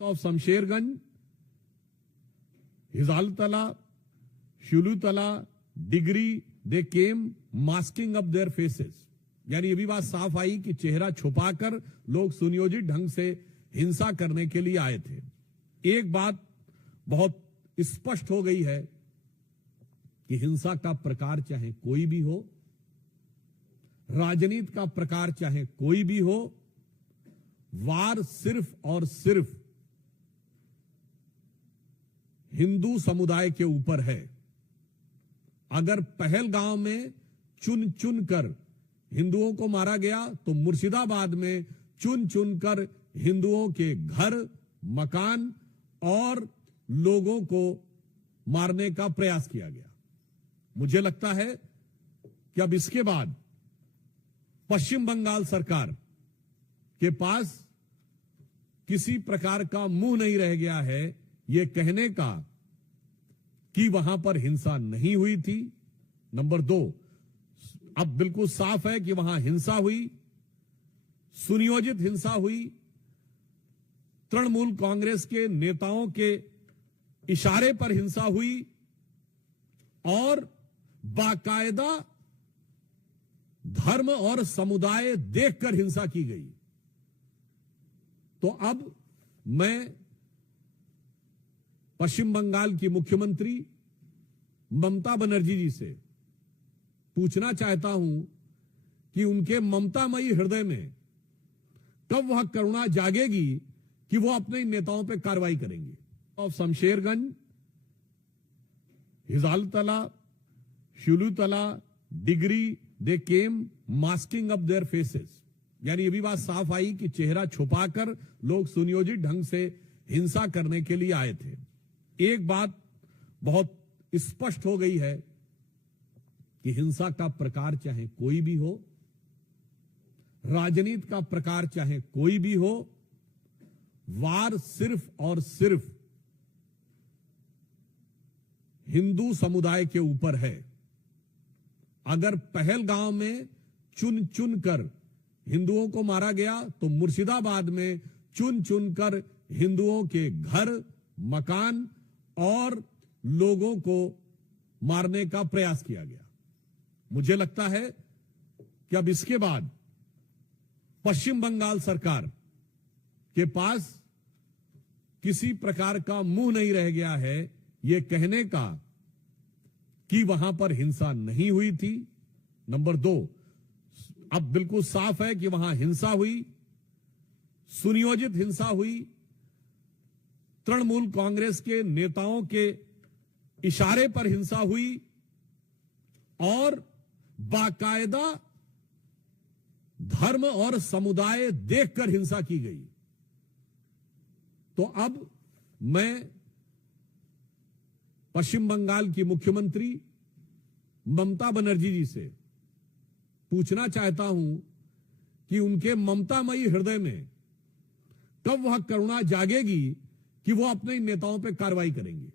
of Shamsherganj, Hizaltala, Shulutala, Digri, they came masking up their faces. यानी ये भी बात साफ आई कि चेहरा छुपाकर लोग सुनियोजित ढंग से हिंसा करने के लिए आए थे। एक बात बहुत स्पष्ट हो गई है कि हिंसा का प्रकार चाहे कोई भी हो, राजनीति का प्रकार चाहे कोई भी हो, वार सिर्फ और सिर्फ हिंदू समुदाय के ऊपर है। अगर पहलगांव में चुन चुन कर हिंदुओं को मारा गया तो मुर्शिदाबाद में चुन चुन कर हिंदुओं के घर, मकान और लोगों को मारने का प्रयास किया गया। मुझे लगता है कि अब इसके बाद पश्चिम बंगाल सरकार के पास किसी प्रकार का मुंह नहीं रह गया है ये कहने का कि वहां पर हिंसा नहीं हुई थी। नंबर 2, अब बिल्कुल साफ है कि वहां हिंसा हुई, सुनियोजित हिंसा हुई, तृणमूल कांग्रेस के नेताओं के इशारे पर हिंसा हुई और बाकायदा धर्म और समुदाय देखकर हिंसा की गई। तो अब मैं पश्चिम बंगाल की मुख्यमंत्री ममता बनर्जी जी से पूछना चाहता हूं कि उनके ममतामयी हृदय में कब वह करुणा जागेगी कि वो अपने नेताओं पर कार्रवाई करेंगे। ऑफ शमशेरगंज, हिजालतला, शुलूतला, डिग्री, they came masking up their faces. यानी ये भी बात साफ आई कि चेहरा छुपाकर लोग सुनियोजित ढंग से हिंसा करने के लिए आए थे। एक बात बहुत स्पष्ट हो गई है कि हिंसा का प्रकार चाहे कोई भी हो, राजनीति का प्रकार चाहे कोई भी हो, वार सिर्फ और सिर्फ हिंदू समुदाय के ऊपर है। अगर पहलगांव में चुन चुन कर हिंदुओं को मारा गया तो मुर्शिदाबाद में चुन चुन कर हिंदुओं के घर, मकान और लोगों को मारने का प्रयास किया गया। मुझे लगता है कि अब इसके बाद पश्चिम बंगाल सरकार के पास किसी प्रकार का मुंह नहीं रह गया है ये कहने का कि वहां पर हिंसा नहीं हुई थी। नंबर 2, अब बिल्कुल साफ है कि वहां हिंसा हुई, सुनियोजित हिंसा हुई, तृणमूल कांग्रेस के नेताओं के इशारे पर हिंसा हुई और बाकायदा धर्म और समुदाय देखकर हिंसा की गई। तो अब मैं पश्चिम बंगाल की मुख्यमंत्री ममता बनर्जी जी से पूछना चाहता हूं कि उनके ममतामयी हृदय में कब वह करुणा जागेगी कि वो अपने नेताओं पर कार्रवाई करेंगे।